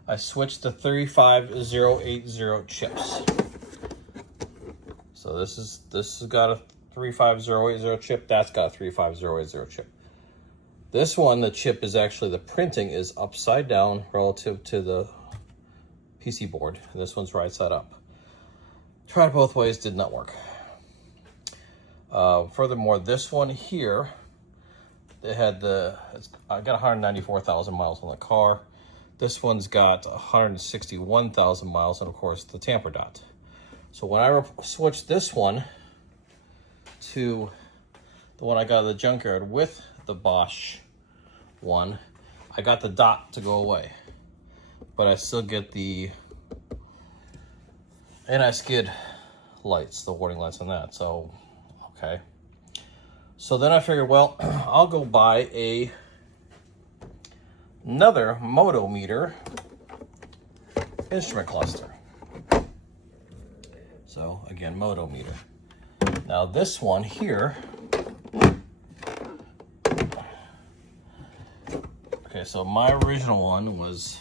I switched to 35080 chips. So this has got a 35080 chip. That's got a 35080 chip. This one, the chip is actually, the printing is upside down relative to the PC board. This one's right side up. Tried both ways, did not work. Furthermore, this one here, it had I got 194,000 miles on the car. This one's got 161,000 miles, and of course the tamper dot. So when I switched this one to the one I got at the junkyard with the Bosch one, I got the dot to go away, but I still get the anti-skid lights, the warning lights on that. So okay, so then I figured, well, I'll go buy another moto meter instrument cluster. So again, moto meter. Now this one here, okay, so my original one was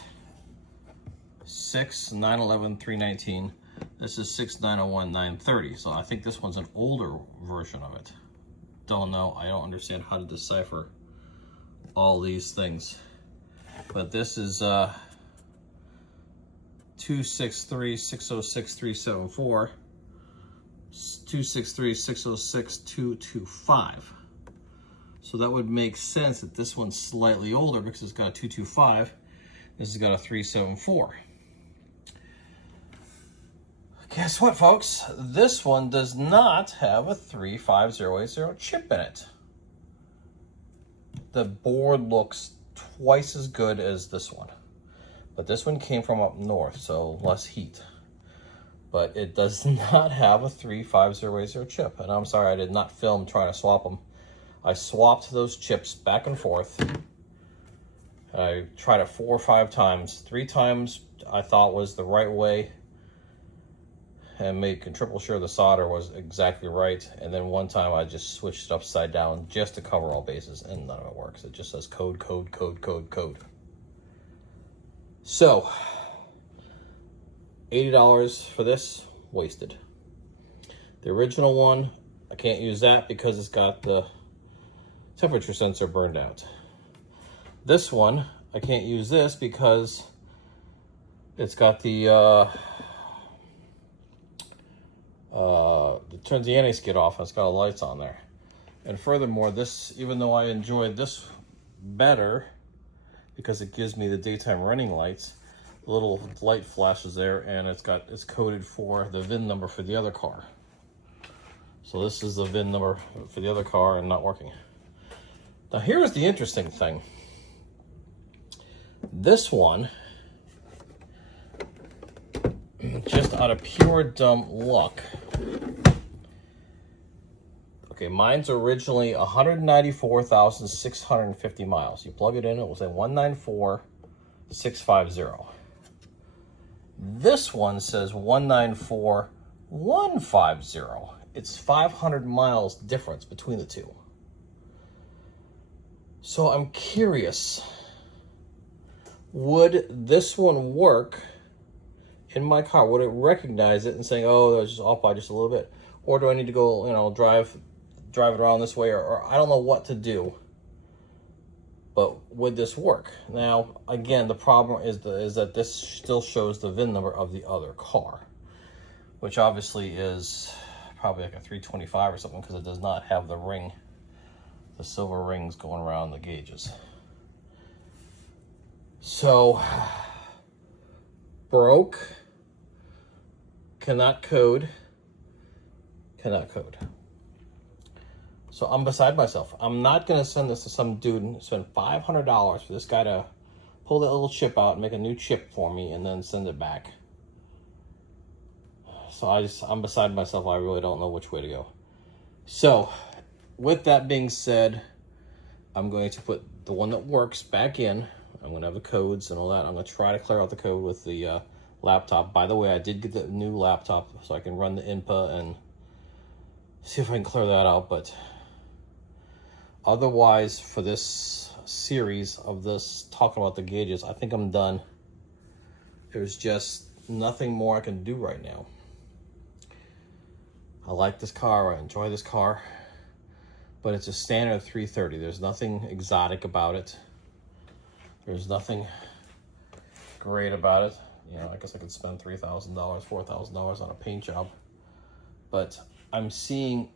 6,911,319. This is 6,901,930. So I think this one's an older version of it. Don't know. I don't understand how to decipher all these things. But this is 263,606,374, 263,606,225. So that would make sense that this one's slightly older because it's got a 225. This has got a 374. Guess what, folks? This one does not have a 35080 chip in it. The board looks twice as good as this one, but this one came from up north, so less heat. But it does not have a 35080 chip, and I'm sorry I did not film trying to swap them. I swapped those chips back and forth. I tried it 4 or 5 times. 3 times I thought was the right way, and made triple sure the solder was exactly right. And then one time I just switched it upside down just to cover all bases, and none of it works. It just says code, code, code, code, code. So, $80 for this, wasted. The original one, I can't use that because it's got the temperature sensor burned out. This one, I can't use this because it's got the it turns the anti-skid off, and it's got lights on there. And furthermore, this, even though I enjoyed this better because it gives me the daytime running lights, the little light flashes there, and it's coded for the VIN number for the other car. So this is the VIN number for the other car and not working. Now here's the interesting thing. This one, just out of pure dumb luck, okay, mine's originally 194,650 miles. You plug it in, it will say 194,650. This one says 194,150. It's 500 miles difference between the two. So I'm curious, would this one work in my car? Would it recognize it and saying, oh, that was just off by just a little bit? Or do I need to go, drive it around this way, or I don't know what to do. But would this work? Now, again, the problem is that this still shows the VIN number of the other car, which obviously is probably like a 325 or something, because it does not have the ring, the silver rings going around the gauges. So, broke, cannot code. So I'm beside myself. I'm not going to send this to some dude and spend $500 for this guy to pull that little chip out and make a new chip for me and then send it back. So I'm beside myself. I really don't know which way to go. So with that being said, I'm going to put the one that works back in. I'm going to have the codes and all that. I'm going to try to clear out the code with the laptop. By the way, I did get the new laptop so I can run the INPA and see if I can clear that out. But otherwise, for this series of this talking about the gauges. I think I'm done. There's just nothing more I can do right now. I like this car, I enjoy this car, but it's a standard 330. There's nothing exotic about it. There's nothing great about it. You know, I guess I could spend $3,000, $4,000 on a paint job, but I'm seeing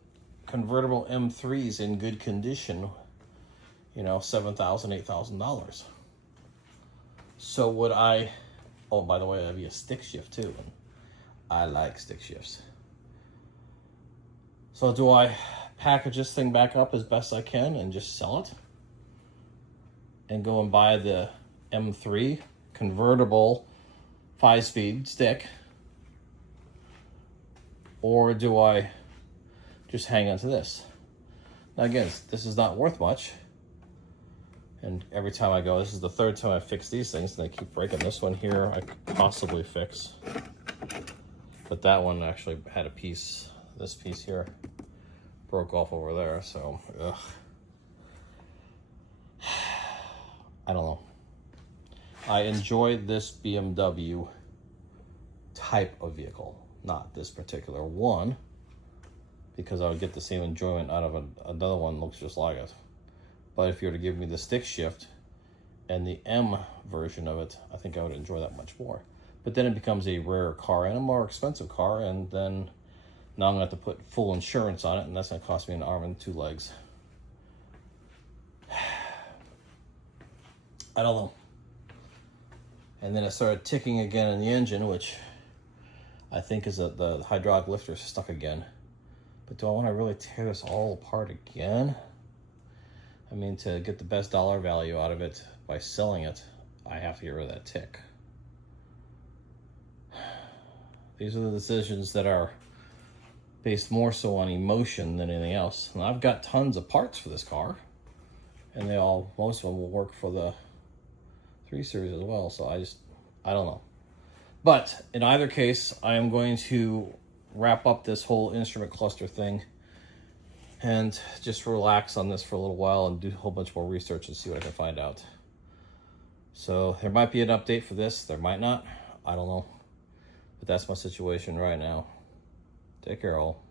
convertible M3s in good condition, you know, $7,000, $8,000. So would I, oh, by the way, that'd be a stick shift too, and I like stick shifts. So do I package this thing back up as best I can and just sell it? And go and buy the M3 convertible 5-speed stick? Or do I just hang on to this? Now again, this is not worth much. And every time I go, this is the third time I fix these things, and they keep breaking. This one here I could possibly fix. But that one actually had a piece, this piece here, broke off over there, so, ugh. I don't know. I enjoy this BMW type of vehicle, not this particular one, because I would get the same enjoyment out of another one that looks just like it. But if you were to give me the stick shift and the M version of it, I think I would enjoy that much more. But then it becomes a rarer car and a more expensive car, and then now I'm going to have to put full insurance on it, and that's going to cost me an arm and 2 legs. I don't know. And then it started ticking again in the engine, which I think is that the hydraulic lifter is stuck again. But do I want to really tear this all apart again? I mean, to get the best dollar value out of it by selling it, I have to get rid of that tick. These are the decisions that are based more so on emotion than anything else. And I've got tons of parts for this car, and most of them will work for the 3 Series as well. So I don't know. But in either case, I am going to wrap up this whole instrument cluster thing and just relax on this for a little while and do a whole bunch more research and see what I can find out. So there might be an update for this, there might not, I don't know. But that's my situation right now. Take care, all.